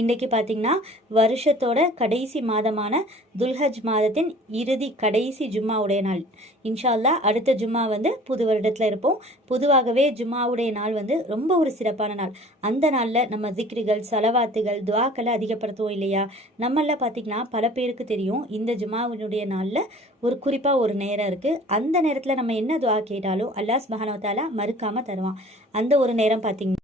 இன்றைக்கி பார்த்தீங்கன்னா வருஷத்தோட கடைசி மாதமான துல்ஹஜ் மாதத்தின் இறுதி கடைசி ஜும்மாவுடைய நாள். இன்ஷால்லா அடுத்த ஜும்மா வந்து புது வருடத்தில் இருப்போம். பொதுவாகவே ஜும்மாவுடைய நாள் வந்து ரொம்ப ஒரு சிறப்பான நாள். அந்த நாளில் நம்ம திக்ரிகள் சலவாத்துகள் துவாக்களை அதிகப்படுத்துவோம் இல்லையா? நம்மள பார்த்திங்கன்னா பல பேருக்கு தெரியும். இந்த ஜும்மாவினுடைய நாளில் ஒரு குறிப்பாக ஒரு நேரம் இருக்குது அந்த நேரத்தில் நம்ம என்ன துவா கேட்டாலும் அல்லாஸ் சுபஹானவத்தாலா மறுக்காமல் தருவான். அந்த ஒரு நேரம் பார்த்திங்கன்னா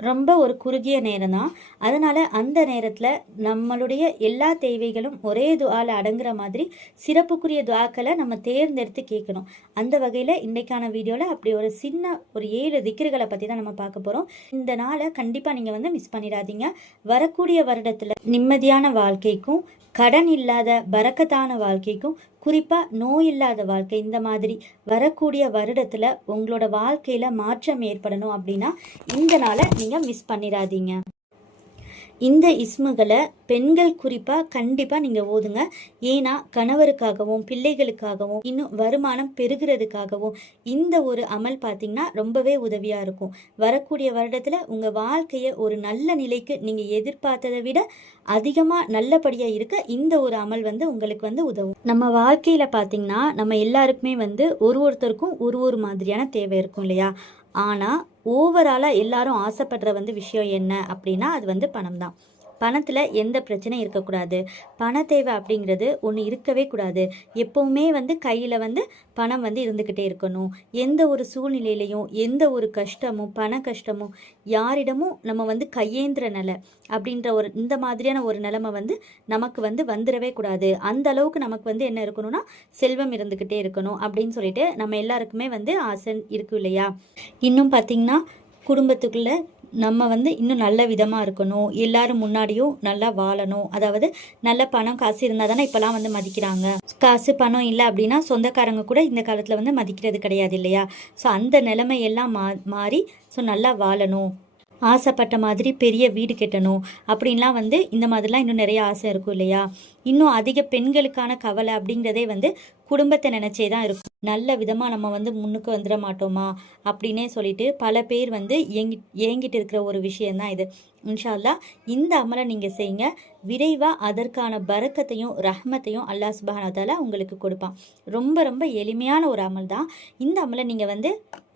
ரொம்ப ஒரு குறுகிய நேரம் தான் அதனால் அந்த நேரத்தில் நம்மளுடைய எல்லா தேவைகளும் ஒரே துவால அடங்குற மாதிரி சிறப்புக்குரிய துவாக்களை நம்ம தேர்ந்தெடுத்து கேட்கணும். அந்த வகையில் இன்றைக்கான வீடியோவில் அப்படி ஒரு சின்ன ஒரு ஏழு திக்ருகளை பற்றி தான் நம்ம பார்க்க போகிறோம் இந்த நாளை கண்டிப்பாக நீங்கள் வந்து மிஸ் பண்ணிடாதீங்க. வரக்கூடிய வருடத்தில் நிம்மதியான வாழ்க்கைக்கும் கடன் இல்லாத பறக்கத்தான வாழ்க்கைக்கும் குறிப்பாக நோய் இல்லாத வாழ்க்கை இந்த மாதிரி வரக்கூடிய வருடத்தில் உங்களோட வாழ்க்கையில் மாற்றம் ஏற்படணும் அப்படின்னா இந்த நாளை நீங்கள் மிஸ் பண்ணிடாதீங்க. இந்த இஸ்முகளை பெண்கள் குறிப்பாக கண்டிப்பாக நீங்கள் ஓதுங்க. ஏன்னா கணவருக்காகவும் பிள்ளைகளுக்காகவும் இன்னும் வருமானம் பெருகிறதுக்காகவும் இந்த ஒரு அமல் பார்த்திங்கன்னா ரொம்பவே உதவியாக இருக்கும். வரக்கூடிய வருடத்தில் உங்கள் வாழ்க்கையை ஒரு நல்ல நிலைக்கு நீங்கள் எதிர்பார்த்ததை விட அதிகமாக நல்லபடியாக இருக்க இந்த ஒரு அமல் வந்து உங்களுக்கு வந்து உதவும். நம்ம வாழ்க்கையில் பார்த்திங்கன்னா நம்ம எல்லாருக்குமே வந்து ஒரு ஒருத்தருக்கும் ஒரு ஒரு மாதிரியான தேவை இருக்கும் இல்லையா? ஆனால் ஓவராலாக எல்லாரும் ஆசைப்படுற வந்து விஷயம் என்ன அப்படின்னா அது வந்து பணம் தான் பணத்தில் எந்த பிரச்சனையும் இருக்கக்கூடாது. பண தேவை அப்படிங்கிறது ஒன்று இருக்கவே கூடாது. எப்போவுமே வந்து கையில் வந்து பணம் வந்து இருந்துக்கிட்டே இருக்கணும். எந்த ஒரு சூழ்நிலையிலையும் எந்த ஒரு கஷ்டமும் பண கஷ்டமும் யாரிடமும் நம்ம வந்து கையேந்திர நிலை அப்படின்ற ஒரு இந்த மாதிரியான ஒரு நிலைமை வந்து நமக்கு வந்து வந்துடவே கூடாது. அந்த அளவுக்கு நமக்கு வந்து என்ன இருக்கணும்னா செல்வம் இருந்துக்கிட்டே இருக்கணும் அப்படின்னு சொல்லிட்டு நம்ம எல்லாருக்குமே வந்து ஆசை இருக்கும் இல்லையா? இன்னும் பார்த்திங்கன்னா குடும்பத்துக்குள்ளே நம்ம வந்து இன்னும் நல்ல விதமாக இருக்கணும். எல்லாரும் முன்னாடியும் நல்லா வாழணும். அதாவது நல்ல பணம் காசு இருந்தால் தானே இப்போலாம் வந்து மதிக்கிறாங்க. காசு பணம் இல்லை அப்படின்னா சொந்தக்காரங்க கூட இந்த காலத்தில் வந்து மதிக்கிறது கிடையாது இல்லையா? ஸோ அந்த நிலைமையெல்லாம் மா மாறி ஸோ நல்லா வாழணும். ஆசைப்பட்ட மாதிரி பெரிய வீடு கட்டணும் அப்படின்லாம் வந்து இந்த மாதிரிலாம் இன்னும் நிறைய ஆசை இருக்கும் இல்லையா? இன்னும் அதிக பெண்களுக்கான கவலை அப்படிங்கிறதே வந்து குடும்பத்தை நினச்சே தான் இருக்கும். நல்ல விதமாக நம்ம வந்து முன்னுக்கு வந்துட மாட்டோமா? அப்படின்னே சொல்லிட்டு பல பேர் வந்து ஏங்கி ஏங்கிட்டு இருக்கிற ஒரு விஷயந்தான் இது. இன்ஷால்லா இந்த அமலை நீங்கள் செய்யுங்க. விரைவாக அதற்கான பறக்கத்தையும் ரஹ்மத்தையும் அல்லாஹ் சுபானதால உங்களுக்கு கொடுப்பான். ரொம்ப ரொம்ப எளிமையான ஒரு அமல் தான். இந்த அமலை நீங்கள் வந்து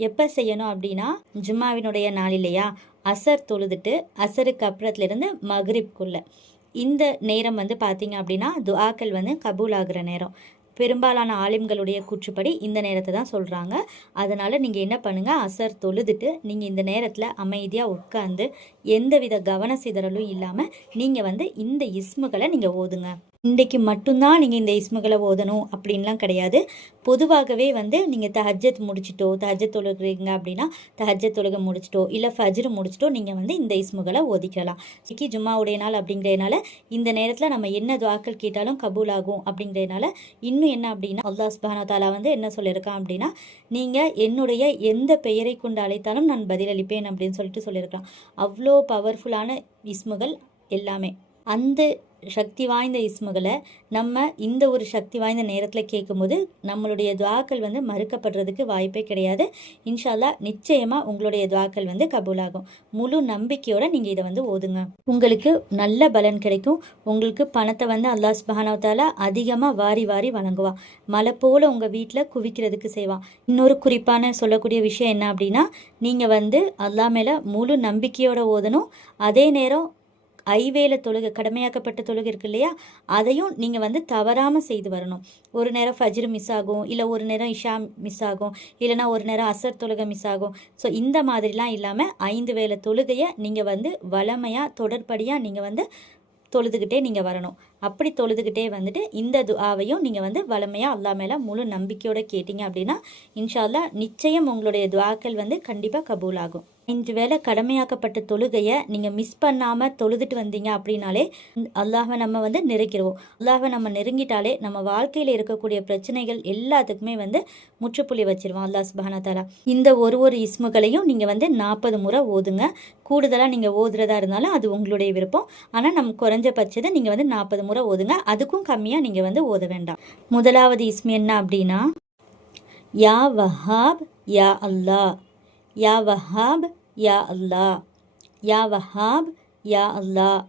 எப்போ செய்யணும் அப்படின்னா ஜும்மாவினுடைய நாள் இல்லையா? அசர் தொழுதுட்டு அசருக்கு அப்புறத்துலேருந்து மக்ரிப்குள்ளே. இந்த நேரம் வந்து பார்த்தீங்க அப்படின்னா துஆக்கள் வந்து கபூல் ஆகிற நேரம். பெரும்பாலான ஆலிம்களுடைய கூற்றுப்படி இந்த நேரத்தை தான் சொல்கிறாங்க அதனால் நீங்கள் என்ன பண்ணுங்கள் அசர் தொழுதுட்டு நீங்கள் இந்த நேரத்தில் அமைதியாக உட்காந்து எந்தவித கவன சிதறலும் இல்லாமல் நீங்கள் வந்து இந்த இஸ்முகளை நீங்கள் ஓதுங்க. இன்றைக்கு மட்டும்தான் நீங்கள் இந்த இஸ்முகளை ஓதணும் அப்படின்லாம் கிடையாது. பொதுவாகவே வந்து நீங்கள் தஹஜத் முடிச்சிட்டோ தஹஜத் தொழுகிறீங்க அப்படின்னா தஹஜத் தொழுக முடிச்சிட்டோ இல்லை ஃபஜ்ரு முடிச்சிட்டோ நீங்கள் வந்து இந்த இஸ்முகளை ஓதிக்கலாம். சிக்கி ஜும்மாவுடைய நாள் அப்படிங்கிறதுனால இந்த நேரத்தில் நம்ம என்ன துவாக்கள் கேட்டாலும் கபூல் ஆகும் அப்படிங்கிறதுனால இன்னும் என்ன அப்படின்னா அல்லாஹ் சுபானா தாலா வந்து என்ன சொல்லியிருக்கான் அப்படின்னா நீங்கள் என்னுடைய எந்த பெயரை கொண்டு அழைத்தாலும் நான் பதிலளிப்பேன் அப்படின்னு சொல்லிட்டு சொல்லியிருக்கலாம் அவ்வளோ பவர்ஃபுல்லான இஸ்முகள் எல்லாமே. அந்த சக்தி வாய்ந்த இஸ்முகளை நம்ம இந்த ஒரு சக்தி வாய்ந்த நேரத்தில் கேட்கும்போது நம்மளுடைய துவாக்கள் வந்து மறுக்கப்படுறதுக்கு வாய்ப்பே கிடையாது. இன்ஷால்லா நிச்சயமாக உங்களுடைய துவாக்கள் வந்து கபூலாகும். முழு நம்பிக்கையோடு நீங்கள் இதை வந்து ஓதுங்க. உங்களுக்கு நல்ல பலன் கிடைக்கும். உங்களுக்கு பணத்தை வந்து அல்லாஹ் சுபஹானவத்தால அதிகமாக வாரி வாரி வழங்குவான். மழை போல் உங்கள் வீட்டில் குவிக்கிறதுக்கு செய்வான். இன்னொரு குறிப்பான சொல்லக்கூடிய விஷயம் என்ன அப்படின்னா நீங்கள் வந்து அல்லா மேலே முழு நம்பிக்கையோடு ஓதணும். அதே நேரம் ஐவேல தொழுகை கடமையாக்கப்பட்ட தொழுகை இருக்கு இல்லையா? அதையும் நீங்கள் வந்து தவறாமல் செய்து வரணும். ஒரு நேரம் ஃபஜ்ரு மிஸ் ஆகும் இல்லை ஒரு நேரம் இஷா மிஸ் ஆகும் இல்லைனா ஒரு நேரம் அசர் தொழுகை மிஸ் ஆகும். ஸோ இந்த மாதிரிலாம் இல்லாமல் ஐந்து வேலை தொழுகையை நீங்கள் வந்து வளமையாக தொடர்படியாக நீங்கள் வந்து தொழுதுகிட்டே நீங்கள் வரணும். அப்படி தொழுதுகிட்டே வந்துட்டு இந்த துஆவையும் நீங்கள் வந்து வளமையாக அல்லா மேலே முழு நம்பிக்கையோடு கேட்டிங்க அப்படின்னா இன்ஷால்லா நிச்சயம் உங்களுடைய துவாக்கள் வந்து கண்டிப்பாக கபூல் ஆகும் இன்று வேலை கடமையாக்கப்பட்ட தொழுகையை நீங்கள் மிஸ் பண்ணாமல் தொழுதுட்டு வந்தீங்க அப்படின்னாலே அல்லாஹை நம்ம வந்து நெருங்கிடுவோம் அல்லாஹை நம்ம நெருங்கிட்டாலே நம்ம வாழ்க்கையில் இருக்கக்கூடிய பிரச்சனைகள் எல்லாத்துக்குமே வந்து முற்றுப்புள்ளி வச்சிருவோம் அல்லாஹ் சுபானா தாலா இந்த ஒரு ஒரு இஸ்முகளையும் நீங்கள் வந்து நாற்பது முறை ஓதுங்க. கூடுதலாக நீங்கள் ஓதுறதா இருந்தாலும் அது உங்களுடைய விருப்பம். ஆனால் நம்ம குறைஞ்சபட்சத்தை நீங்கள் வந்து நாற்பது முறை ஓதுங்க. அதுக்கும் கம்மியாக நீங்கள் வந்து ஓத வேண்டாம். முதலாவது இஸ்மி என்ன அப்படின்னா யா வஹாப் யா அல்லாஹ். யா வஹாப் யா அல்லாஹ். யா வஹாப் யா அல்லாஹ்.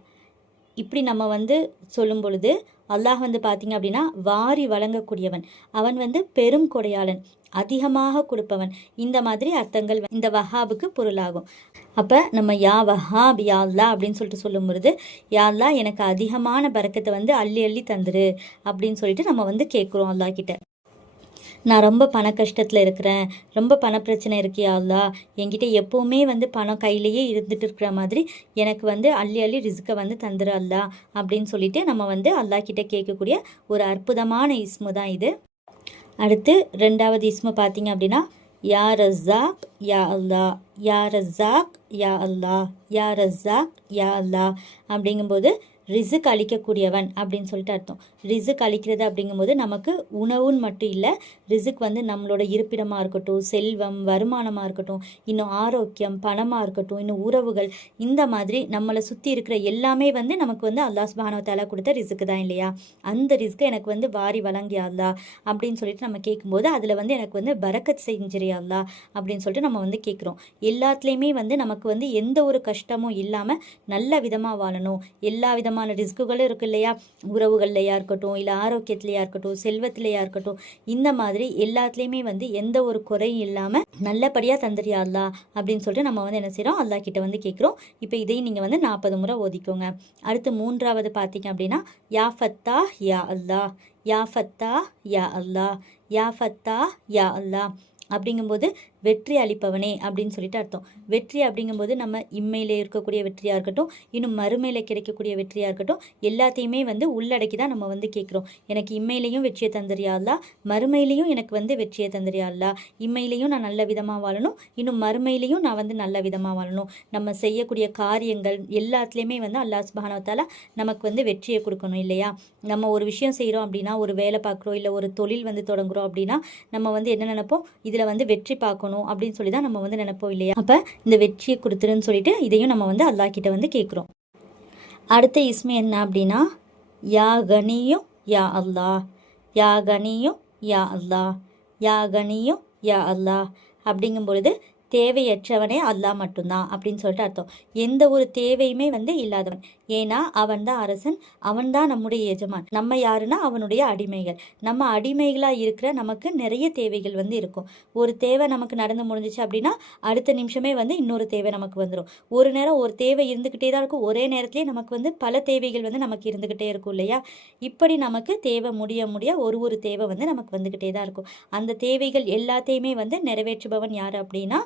இப்படி நம்ம வந்து சொல்லும் பொழுது அல்லாஹ் வந்து பார்த்தீங்க அப்படின்னா வாரி வழங்கக்கூடியவன். அவன் வந்து பெரும் கொடையாளன் அதிகமாக கொடுப்பவன். இந்த மாதிரி அர்த்தங்கள் இந்த வஹாபுக்கு பொருளாகும். அப்போ நம்ம யா வஹாப் யா அல்லா அப்படின்னு சொல்லிட்டு சொல்லும் பொழுது யா அல்லா எனக்கு அதிகமான பறக்கத்தை வந்து அள்ளி அள்ளி தந்துரு அப்படின்னு சொல்லிட்டு நம்ம வந்து கேட்குறோம் அல்லா கிட்ட. நான் ரொம்ப பண கஷ்டத்தில் இருக்கிறேன். ரொம்ப பண பிரச்சனை இருக்கியா அல்லா. என்கிட்ட எப்போவுமே வந்து பணம் கையிலேயே இருந்துட்டு இருக்கிற மாதிரி எனக்கு வந்து அள்ளி அள்ளி ரிஸ்க்கை வந்து தந்துரு அல்லா அப்படின்னு சொல்லிட்டு நம்ம வந்து அல்லா கிட்டே கேட்கக்கூடிய ஒரு அற்புதமான இஸ்மு தான் இது. அடுத்து ரெண்டாவது இஸ்மு பார்த்தீங்க அப்படின்னா யா ரஸாக் யா அல்லா. யா ரஸாக் யா அல்லா. யா ரஸாக் யா அல்லா. அப்படிங்கும்போது ரிசுக் அளிக்கக்கூடியவன் அப்படின்னு சொல்லிட்டு அர்த்தம். ரிசுக் அளிக்கிறது அப்படிங்கும்போது நமக்கு உணவுன்னு மட்டும் இல்லை ரிசுக் வந்து நம்மளோட இருப்பிடமாக இருக்கட்டும் செல்வம் வருமானமாக இருக்கட்டும் இன்னும் ஆரோக்கியம் பணமாக இருக்கட்டும் இன்னும் உறவுகள் இந்த மாதிரி நம்மளை சுற்றி இருக்கிற எல்லாமே வந்து நமக்கு வந்து அல்லாஸ் சுபானவத்தாலா கொடுத்த ரிசுக்கு தான் இல்லையா? அந்த ரிஸ்க்கு எனக்கு வந்து வாரி வழங்கியாதா அப்படின்னு சொல்லிட்டு நம்ம கேட்கும்போது அதில் வந்து எனக்கு வந்து பரக்கத் செஞ்சிரியாதா அப்படின்னு சொல்லிட்டு நம்ம வந்து கேட்குறோம். எல்லாத்துலேயுமே வந்து நமக்கு வந்து எந்த ஒரு கஷ்டமும் இல்லாமல் நல்ல விதமாக வாழணும் எல்லா விதமாக விதமான ரிஸ்க்குகளும் இருக்கு இல்லையா? உறவுகள்லையா இருக்கட்டும் இல்லை ஆரோக்கியத்துலையா இருக்கட்டும் செல்வத்திலையா இருக்கட்டும் இந்த மாதிரி எல்லாத்துலேயுமே வந்து எந்த ஒரு குறையும் இல்லாமல் நல்லபடியாக தந்துறியா அல்லா அப்படின்னு சொல்லிட்டு நம்ம வந்து என்ன செய்கிறோம் அல்லா கிட்ட வந்து கேட்குறோம் இப்போ இதையும் நீங்கள் வந்து நாற்பது முறை ஓதிக்கோங்க. அடுத்து மூன்றாவது பார்த்தீங்க அப்படின்னா யா ஃபத்தா யா அல்லா யா ஃபத்தா யா அல்லா யா ஃபத்தா யா அல்லா அப்படிங்கும்போது வெற்றி அளிப்பவனே அப்படின்னு சொல்லிட்டு அர்த்தம். வெற்றி அப்படிங்கும்போது நம்ம இம்மையில் இருக்கக்கூடிய வெற்றியாக இருக்கட்டும் இன்னும் மறுமையில் கிடைக்கக்கூடிய வெற்றியாக இருக்கட்டும் எல்லாத்தையுமே வந்து உள்ளடக்கி தான் நம்ம வந்து கேட்குறோம். எனக்கு இம்மையிலையும் வெற்றியை தந்தறியா மறுமையிலையும் எனக்கு வந்து வெற்றியை தந்தறியா இம்மையிலையும் நான் நல்ல விதமாக வாழணும் இன்னும் மறுமையிலையும் நான் வந்து நல்ல விதமாக வாழணும். நம்ம செய்யக்கூடிய காரியங்கள் எல்லாத்துலேயுமே வந்து அல்லாஹ் சுபானவத்தால் நமக்கு வந்து வெற்றியை கொடுக்கணும் இல்லையா? நம்ம ஒரு விஷயம் செய்கிறோம் அப்படின்னா ஒரு வேலை பார்க்குறோம் இல்லை ஒரு தொழில் வந்து தொடங்குறோம் அப்படின்னா நம்ம வந்து என்ன நினைப்போம்? இதில் வந்து வெற்றி பார்க்கணும். அப்படின்னு சொல்லி தான் நம்ம வந்து நினைப்போம் இல்லையா? அப்போ இந்த வெற்றியை கொடுத்துருன்னு சொல்லிட்டு இதையும் நம்ம வந்து அல்லா கிட்ட வந்து கேட்குறோம். அடுத்த இஸ்மி என்ன அப்படின்னா யா கனியும் யா அல்லா யா கனியும் யா அல்லா யா கனியும் யா அல்லா அப்படிங்கும் பொழுது தேவையற்றவனே அல்லாஹ் மட்டும்தான் அப்படின்னு சொல்லிட்டு அர்த்தம். எந்த ஒரு தேவையுமே வந்து இல்லாதவன். ஏன்னா அவன் தான் அரசன் அவன் தான் நம்முடைய எஜமான். நம்ம யாருன்னா அவனுடைய அடிமைகள். நம்ம அடிமைகளாக இருக்கிற நமக்கு நிறைய தேவைகள் வந்து இருக்கும். ஒரு தேவை நமக்கு நடந்து முடிஞ்சிச்சு அப்படின்னா அடுத்த நிமிஷமே வந்து இன்னொரு தேவை நமக்கு வந்துடும் ஒரு நேரம் ஒரு தேவை இருந்துக்கிட்டே தான் இருக்கும். ஒரே நேரத்துலேயே நமக்கு வந்து பல தேவைகள் வந்து நமக்கு இருந்துக்கிட்டே இருக்கும் இல்லையா? இப்படி நமக்கு தேவை முடிய முடிய ஒரு ஒரு தேவை வந்து நமக்கு வந்துக்கிட்டே தான் இருக்கும். அந்த தேவைகள் எல்லாத்தையுமே வந்து நிறைவேற்றுபவன் யார் அப்படின்னா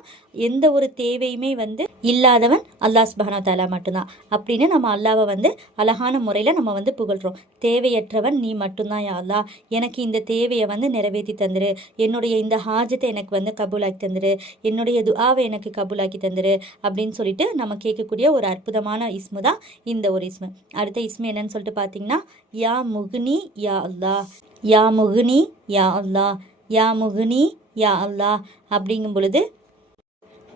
எந்த ஒரு தேவையுமே வந்து இல்லாதவன் அல்லாஹ் சுபானா தாலா மட்டும்தான். அப்படின்னு நம்ம அல்லாவை வந்து அழகான முறையில் நம்ம வந்து புகழ்கிறோம் தேவையற்றவன் நீ மட்டும்தான் யா அல்லா எனக்கு இந்த தேவையை வந்து நிறைவேற்றி தந்துரு. என்னுடைய இந்த ஹாஜத்தை எனக்கு வந்து கபூலாக்கி தந்துரு. என்னுடைய துஆவை எனக்கு கபூலாக்கி தந்துரு. அப்படின்னு சொல்லிட்டு நம்ம கேட்கக்கூடிய ஒரு அற்புதமான இஸ்மு தான் இந்த ஒரு இஸ்மு. அடுத்த இஸ்மு என்னன்னு சொல்லிட்டு பார்த்தீங்கன்னா யா முகுனி யா அல்லா யா முகுனி யா அல்லா யா முகுனி யா அல்லா அப்படிங்கும் பொழுது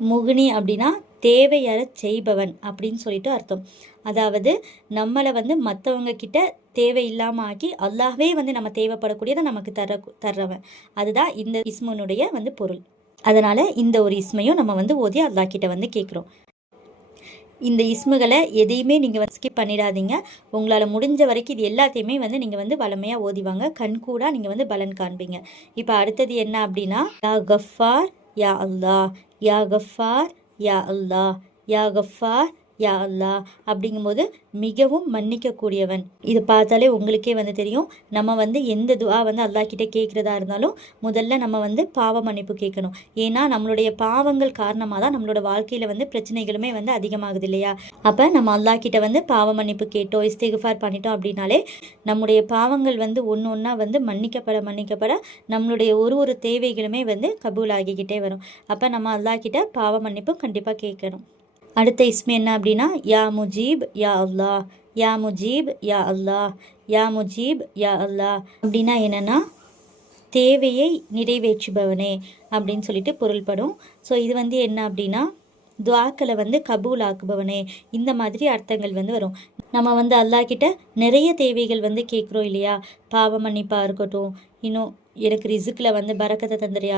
முகுனி அப்படின்னா தேவையற செய்பவன் அப்படின்னு சொல்லிட்டு அர்த்தம். அதாவது நம்மளை வந்து மற்றவங்க கிட்ட தேவையில்லாமல் ஆக்கி அல்லாவே வந்து நம்ம தேவைப்படக்கூடியதை நமக்கு தர தர்றவன். அதுதான் இந்த இஸ்முனுடைய வந்து பொருள். அதனால் இந்த ஒரு இஸ்மையும் நம்ம வந்து ஓதி அல்லாஹ் கிட்ட வந்து கேட்குறோம். இந்த இஸ்முகளை எதையுமே நீங்கள் வந்து ஸ்கிப் பண்ணிடாதீங்க. உங்களால் முடிஞ்ச வரைக்கும் இது எல்லாத்தையுமே வந்து நீங்கள் வந்து வளமையாக ஓதிவாங்க கண்கூடாக நீங்கள் வந்து பலன் காண்பீங்க. இப்போ அடுத்தது என்ன அப்படின்னா கஃபார் Ya Allah, Ya Ghaffar, Ya Allah, Ya Ghaffar, யா அல்லா அப்படிங்கும்போது மிகவும் மன்னிக்கக்கூடியவன். இது பார்த்தாலே உங்களுக்கே வந்து தெரியும். நம்ம வந்து எந்த துவா வந்து அல்லாஹ் கிட்டே கேட்குறதா இருந்தாலும் முதல்ல நம்ம வந்து பாவ மன்னிப்பு கேட்கணும். ஏன்னா நம்மளுடைய பாவங்கள் காரணமாக தான் நம்மளோட வாழ்க்கையில் வந்து பிரச்சனைகளுமே வந்து அதிகமாகுது இல்லையா? அப்போ நம்ம அல்லாஹ் கிட்ட வந்து பாவ மன்னிப்பு கேட்டோம் இஸ்திகுஃபார் பண்ணிட்டோம் அப்படின்னாலே நம்முடைய பாவங்கள் வந்து ஒன்று ஒன்றா வந்து மன்னிக்கப்பட மன்னிக்கப்பட நம்மளுடைய ஒரு ஒரு தேவைகளுமே வந்து கபூல் ஆகிக்கிட்டே வரும். அப்போ நம்ம அல்லாஹ் கிட்ட பாவ மன்னிப்பும் கண்டிப்பாக கேட்கணும். அடுத்த இஸ்மி என்ன அப்படின்னா யா முஜீப் யா அல்லாஹ். யா முஜீப் யா அல்லாஹ். யா முஜீப் யா அல்லாஹ். அப்படின்னா என்னென்னா தேவையை நிறைவேற்றுபவனே அப்படின்னு சொல்லிட்டு பொருள்படும். ஸோ இது வந்து என்ன அப்படின்னா துவாக்களை வந்து கபூல் ஆக்குபவனே இந்த மாதிரி அர்த்தங்கள் வந்து வரும். நம்ம வந்து அல்லாஹ் கிட்ட நிறைய தேவைகள் வந்து கேட்குறோம் இல்லையா? பாவ மன்னிப்பாக இருக்கட்டும் இன்னும் எனக்கு ரிசுக்கில் வந்து பறக்கத்தை தந்துடுறியா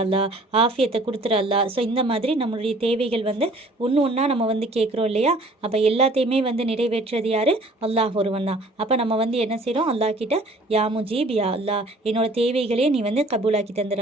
ஆஃபியத்தை கொடுத்துறாளா அல்லா? ஸோ இந்த மாதிரி நம்மளுடைய தேவைகள் வந்து ஒன்று ஒன்றா நம்ம வந்து கேட்குறோம் இல்லையா? அப்போ எல்லாத்தையுமே வந்து நிறைவேற்றுறது யார்? அல்லாஹ் ஒருவன் தான். அப்போ நம்ம வந்து என்ன செய்கிறோம் அல்லாஹ் கிட்ட யா முஜீப் யா அல்லா என்னோட தேவைகளே நீ வந்து கபூலாக்கி தந்துடு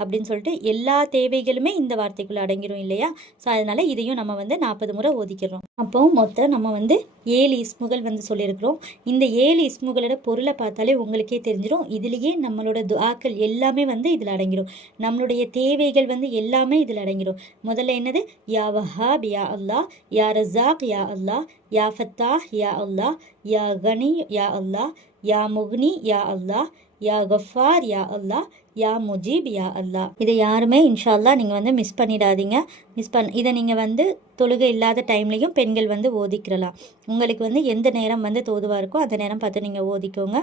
அப்படின்னு சொல்லிட்டு எல்லா தேவைகளுமே இந்த வார்த்தைக்குள்ளே அடங்கிடும் இல்லையா? ஸோ அதனால் இதையும் நம்ம வந்து நாற்பது முறை ஒதுக்கிறோம். அப்போ மொத்தம் நம்ம வந்து ஏழு இஸ்முகள் வந்து சொல்லியிருக்கிறோம். இந்த ஏழு இஸ்முகளோட பொருளை பார்த்தாலே உங்களுக்கே தெரிஞ்சிடும் இதுலேயே நம்மளோட துஆக்கள் எல்லாமே வந்து இதில் அடங்கிடும் நம்மளுடைய தேவைகள் வந்து எல்லாமே இதில் அடங்கிடும் முதல்ல என்னது? யா வஹாப் யா அல்லாஹ் யா ரசாக் யா அல்லாஹ் யா ஃபத்தாஹ் யா அல்லாஹ் யா கனி யா அல்லாஹ் யா முக்னி யா அல்லாஹ் யா கஃபார் யா அல்லாஹ் யா முஜீப் யா அல்லாஹ். இதை யாருமே இன்ஷா நீங்கள் வந்து மிஸ் பண்ணிடாதீங்க. மிஸ் பண் இதை நீங்கள் வந்து தொழுகை இல்லாத டைம்லேயும் பெண்கள் வந்து ஓதிக்கிறலாம். உங்களுக்கு வந்து எந்த நேரம் வந்து தோதுவாக இருக்கோ அந்த நேரம் பார்த்து நீங்கள் ஓதிக்கோங்க.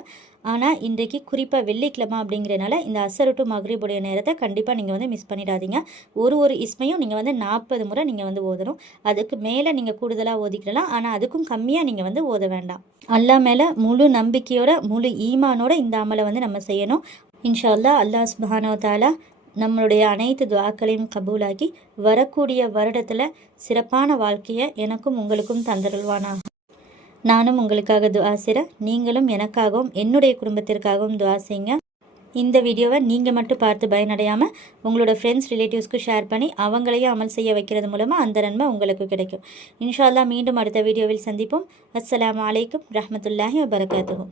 ஆனால் இன்றைக்கு குறிப்பாக வெள்ளிக்கிழமை அப்படிங்கிறனால இந்த அசரு டு மக்ரிபுடைய நேரத்தை கண்டிப்பாக நீங்கள் வந்து மிஸ் பண்ணிடாதீங்க. ஒரு ஒரு இஸ்மையும் நீங்கள் வந்து நாற்பது முறை நீங்கள் வந்து ஓதணும். அதுக்கு மேலே நீங்கள் கூடுதலாக ஓதிக்கிறலாம் ஆனால் அதுக்கும் கம்மியாக நீங்கள் வந்து ஓத வேண்டாம். அல்லா மேலே முழு நம்பிக்கையோட முழு ஈமானோட இந்த அமலை வந்து நம்ம செய்யணும். இன்ஷா அல்லாஹ் அல்லாஹ் சுபஹானோ தாலா நம்மளுடைய அனைத்து துவாக்களையும் கபூலாக்கி வரக்கூடிய வருடத்தில் சிறப்பான வாழ்க்கையை எனக்கும் உங்களுக்கும் தந்தருள்வானா நானும் உங்களுக்காக துவா செய்கிறேன் நீங்களும் எனக்காகவும் என்னுடைய குடும்பத்திற்காகவும் துவா செய்யுங்க இந்த வீடியோவை நீங்கள் மட்டும் பார்த்து பயனடையாமல் உங்களோட ஃப்ரெண்ட்ஸ் ரிலேட்டிவ்ஸ்க்கு ஷேர் பண்ணி அவங்களையும் அமல் செய்ய வைக்கிறது மூலமாக அந்த நன்மை உங்களுக்கு கிடைக்கும். இன்ஷா அல்லாஹ் மீண்டும் அடுத்த வீடியோவில் சந்திப்போம். அஸ்லாம் அலைக்கும் ரஹமத்துல்லாஹி வபரகாத்துஹு.